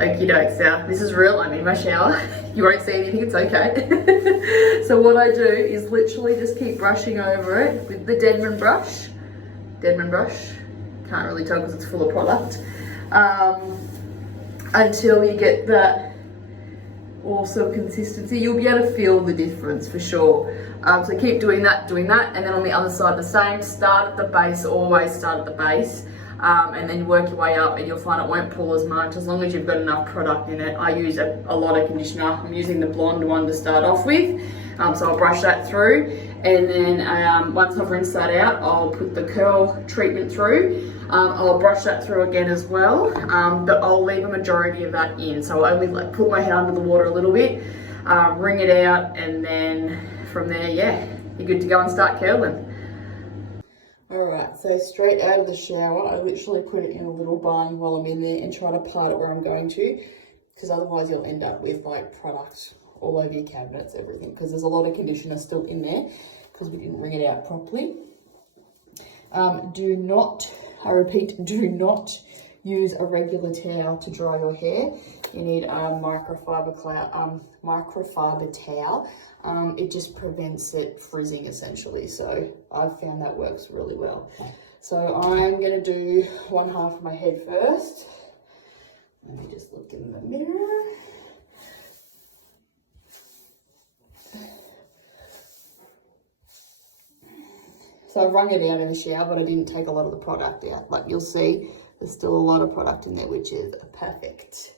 Okie dokes now. This is real, I'm in my shower. You won't see anything, it's okay. So what I do is literally just keep brushing over it with the Denman brush. Denman brush, can't really tell because it's full of product. Until you get that awesome consistency. You'll be able to feel the difference for sure. So keep doing that, and then on the other side the same. Start at the base, always start at the base. And then you work your way up and you'll find it won't pull as much as long as you've got enough product in it. I use a lot of conditioner. I'm using the blonde one to start off with. So I'll brush that through, and then once I've rinsed that out, I'll put the curl treatment through. I'll brush that through again as well, but I'll leave a majority of that in. So I only put my head under the water a little bit, wring it out, and then from there, yeah, you're good to go and start curling. Alright, so straight out of the shower, I literally put it in a little bun while I'm in there and try to part it where I'm going to, because otherwise you'll end up with like product all over your cabinets, everything, because there's a lot of conditioner still in there because we didn't wring it out properly. Do not, I repeat, do not use a regular towel to dry your hair. You need a microfiber towel. It just prevents it frizzing essentially. So I've found that works really well. So I'm going to do one half of my head first. Let me just look in the mirror. So I wrung it out in the shower, but I didn't take a lot of the product out. Like you'll see, there's still a lot of product in there, which is perfect.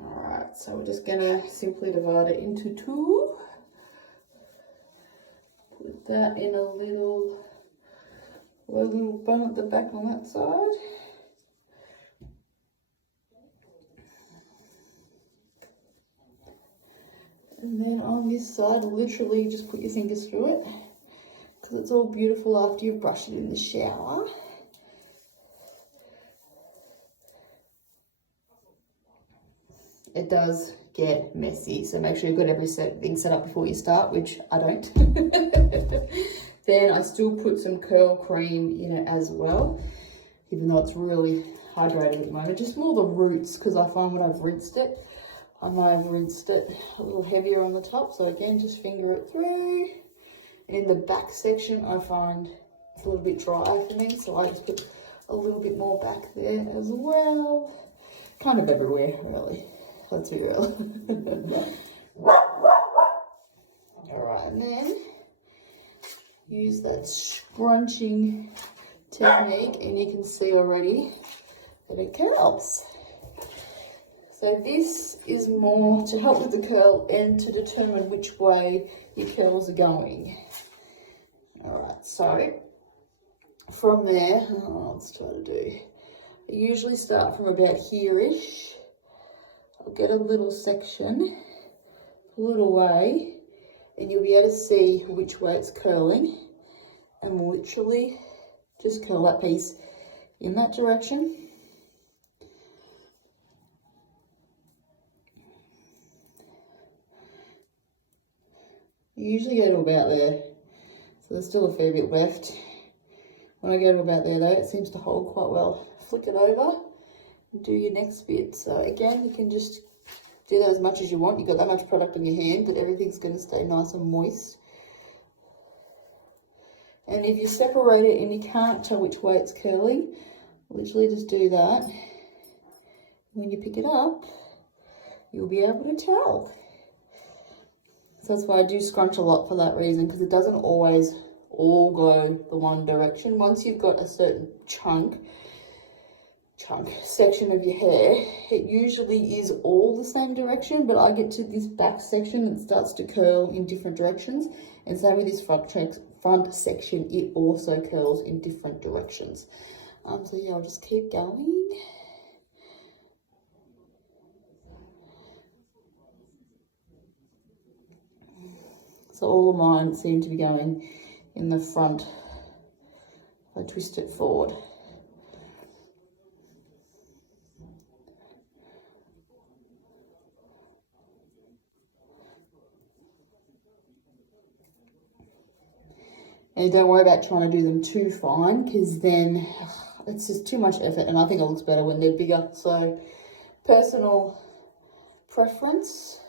Alright, so we're just gonna simply divide it into two. Put that in a little bun at the back on that side. And then on this side, literally just put your fingers through it, because it's all beautiful after you've brushed it in the shower. It does get messy, so make sure you've got everything set up before you start, which I don't. Then I still put some curl cream in it as well, even though it's really hydrated at the moment. Just more the roots, because I find when I've rinsed it, I may have rinsed it a little heavier on the top. So again, just finger it through. And in the back section, I find it's a little bit dry for me, so I just put a little bit more back there as well. Kind of everywhere, really. Let's be real. Alright, and then use that scrunching technique, and you can see already that it curls. So this is more to help with the curl and to determine which way your curls are going. Alright, so from there, let's try to do, I usually start from about here-ish. I'll get a little section, pull it away, and you'll be able to see which way it's curling, and literally just curl that piece in that direction. You usually go to about there, so there's still a fair bit left. When I go to about there though, it seems to hold quite well. Flick it over and do your next bit. So again, you can just do that as much as you want. You've got that much product on your hand that everything's going to stay nice and moist. And if you separate it and you can't tell which way it's curling, literally just do that. When you pick it up, you'll be able to tell. So that's why I do scrunch a lot for that reason, because it doesn't always all go the one direction. Once you've got a certain chunk section of your hair, it usually is all the same direction, but I get to this back section and it starts to curl in different directions. And same with this front section, it also curls in different directions. So yeah, I'll just keep going. So all of mine seem to be going in the front. I twist it forward. And don't worry about trying to do them too fine, because then it's just too much effort, and I think it looks better when they're bigger. So personal preference,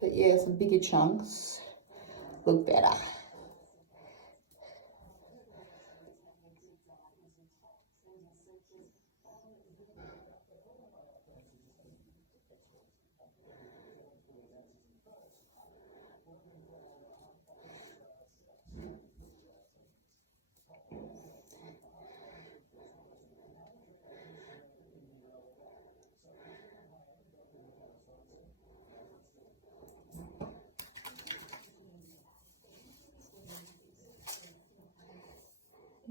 but yeah, some bigger chunks look better.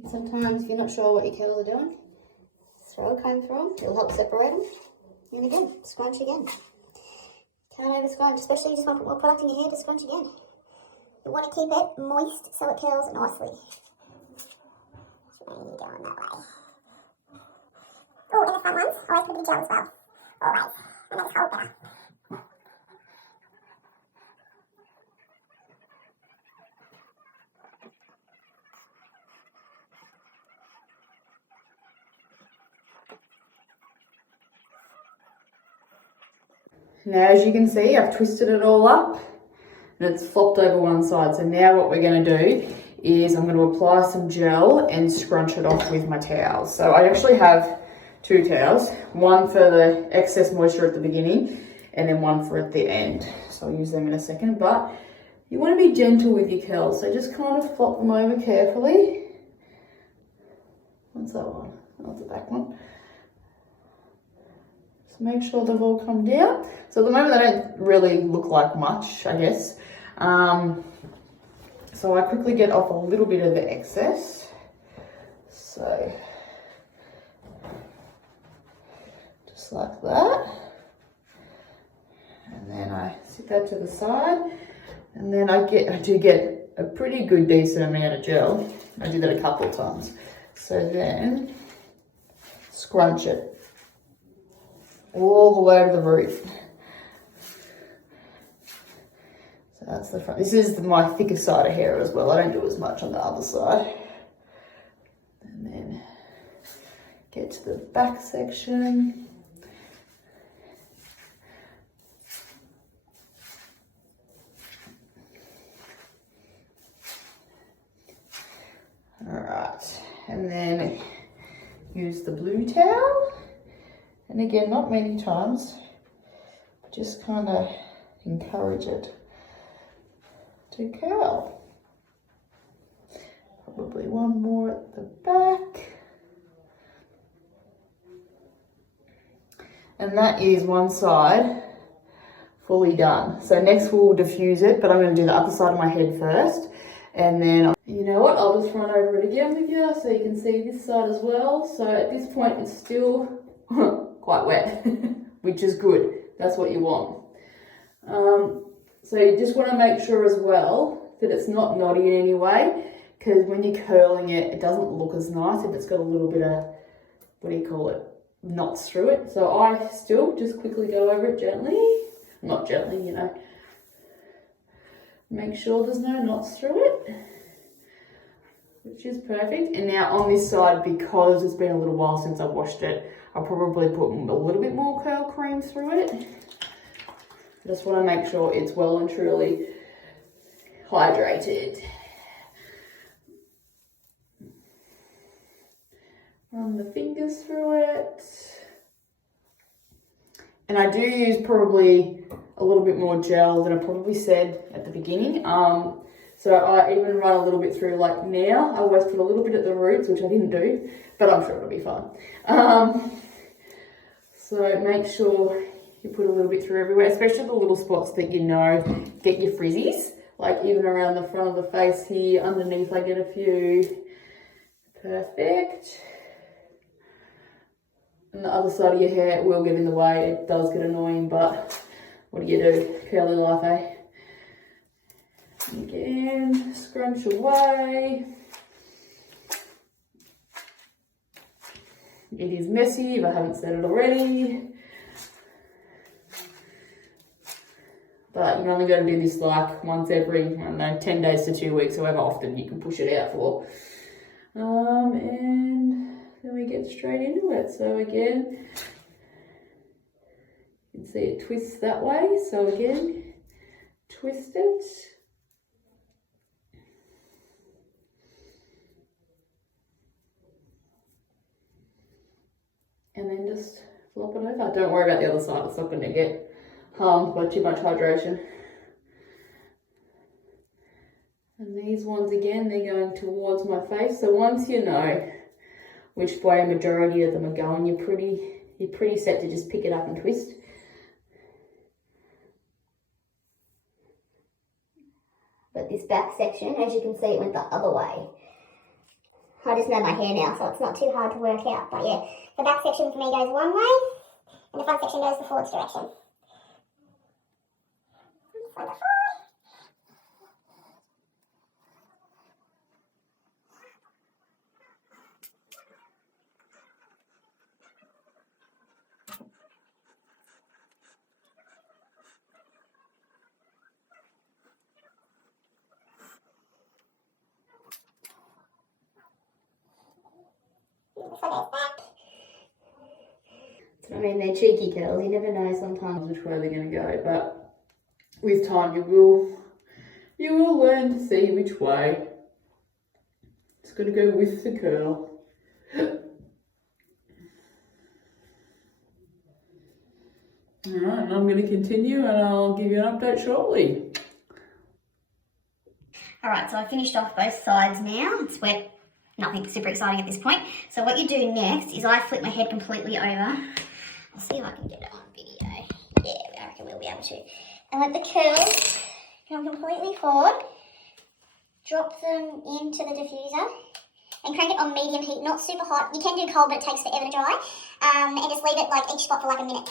Sometimes if you're not sure what your curls are doing, throw a comb through them, it'll help separate them. And again, scrunch again. Can't over scrunch, especially if you just want to put more product in your hair, to scrunch again. You want to keep it moist so it curls nicely. So you're going that way. Oh, and the front ones, always put a bit of gel as well. Always. And then it's hold better. Now, as you can see, I've twisted it all up and it's flopped over one side. So now what we're going to do is I'm going to apply some gel and scrunch it off with my towels. So I actually have two towels, one for the excess moisture at the beginning and then one for at the end. So I'll use them in a second, but you want to be gentle with your curls. So just kind of flop them over carefully. What's that one? That's the back one. Make sure they've all come down. So at the moment they don't really look like much, I guess. So I quickly get off a little bit of the excess. So just like that. And then I sit that to the side. And then I do get a pretty good decent amount of gel. I do that a couple of times. So then scrunch it all the way to the root. So that's the front. This is my thicker side of hair as well. I don't do as much on the other side. And then get to the back section. All right, and then use the blue towel. And again, not many times, but just kind of encourage it to curl. Probably one more at the back. And that is one side fully done. So next we'll diffuse it, but I'm going to do the other side of my head first. And then, you know what, I'll just run over it again with you so you can see this side as well. So at this point it's still quite wet, which is good. That's what you want. So you just want to make sure as well that it's not knotty in any way, because when you're curling it, it doesn't look as nice if it's got a little bit of, what do you call it, knots through it. So I still just quickly go over it gently, not gently, you know, make sure there's no knots through it, which is perfect. And now on this side, because it's been a little while since I've washed it, I'll probably put a little bit more curl cream through it. Just want to make sure it's well and truly hydrated. Run the fingers through it. And I do use probably a little bit more gel than I probably said at the beginning. So I even run a little bit through, like now. I always put a little bit at the roots, which I didn't do, but I'm sure it'll be fine. So make sure you put a little bit through everywhere, especially the little spots that you know get your frizzies. Like even around the front of the face here, underneath I get a few. Perfect. And the other side of your hair, it will get in the way. It does get annoying, but what do you do? Curly life, eh? Again, scrunch away. It is messy if I haven't said it already. But you're only going to do this like once every, I don't know, 10 days to 2 weeks, however often you can push it out for. And then we get straight into it. So again, you can see it twists that way. So again, twist it. And then just flop it over. Don't worry about the other side, it's not going to get harmed by too much hydration. And these ones again, they're going towards my face. So once you know which way a majority of them are going, you're pretty set to just pick it up and twist. But this back section, as you can see, it went the other way. I just know my hair now, so it's not too hard to work out. But yeah, the back section for me goes one way, and the front section goes the forwards direction. I mean, they're cheeky curls. You never know sometimes which way they're going to go, but with time you will learn to see which way it's going to go with the curl. Alright, and I'm going to continue and I'll give you an update shortly. Alright, so I finished off both sides now. It's wet, nothing super exciting at this point. So what you do next is I flip my head completely over. I'll see if I can get it on video. Yeah, I reckon we'll be able to. And let the curls come completely forward. Drop them into the diffuser. And crank it on medium heat, not super hot. You can do cold, but it takes forever to dry. And just leave it like each spot for like a minute.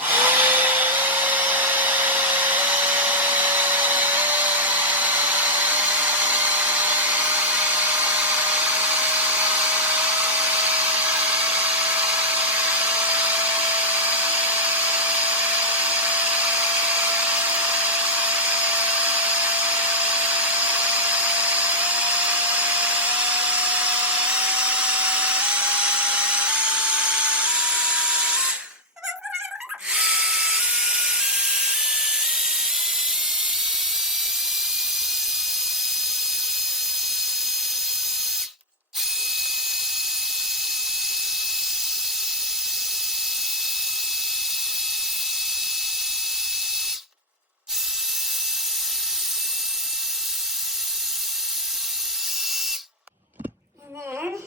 And then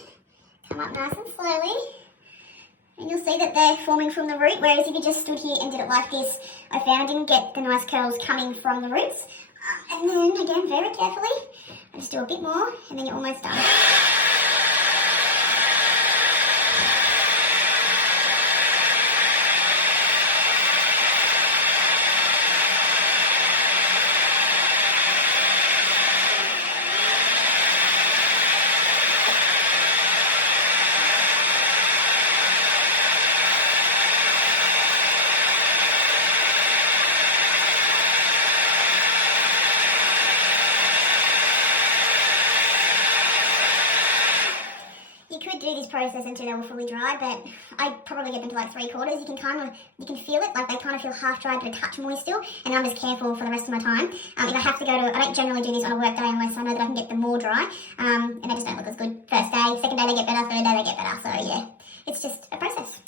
come up nice and slowly. And you'll see that they're forming from the root, whereas if you just stood here and did it like this, I found I didn't get the nice curls coming from the roots. And then again, very carefully, I just do a bit more and then you're almost done. You could do this process until they were fully dry, but I'd probably get them to like 3/4. You can feel it, like they kind of feel half dry but a touch moist still, and I'm just careful for the rest of my time. If I have to I don't generally do this on a work day unless I know that I can get them more dry, and they just don't look as good first day, second day they get better, third day they get better, so yeah, it's just a process.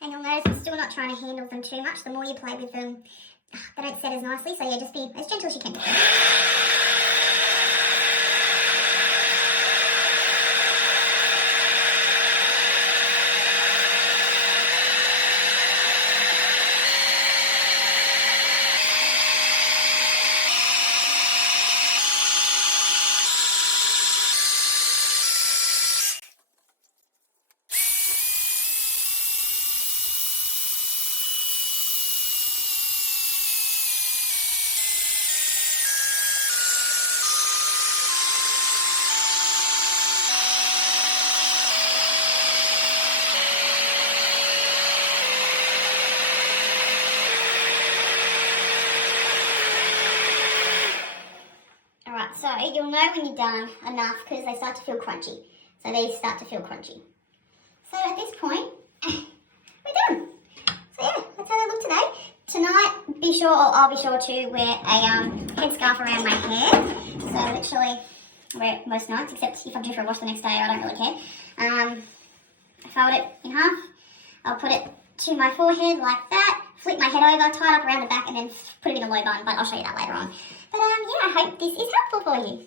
And you'll notice I'm still not trying to handle them too much. The more you play with them, they don't set as nicely. So yeah, just be as gentle as you can with them. you'll know when you're done enough because they start to feel crunchy. So these start to feel crunchy. So at this point, we're done. So yeah, that's how they look today. Tonight, I'll be sure to wear a headscarf around my hair. So literally, I wear it most nights, except if I'm due for a wash the next day, I don't really care. I fold it in half. I'll put it to my forehead like that, flip my head over, tie it up around the back, and then put it in a low bun, but I'll show you that later on. But yeah, I hope this is helpful for you.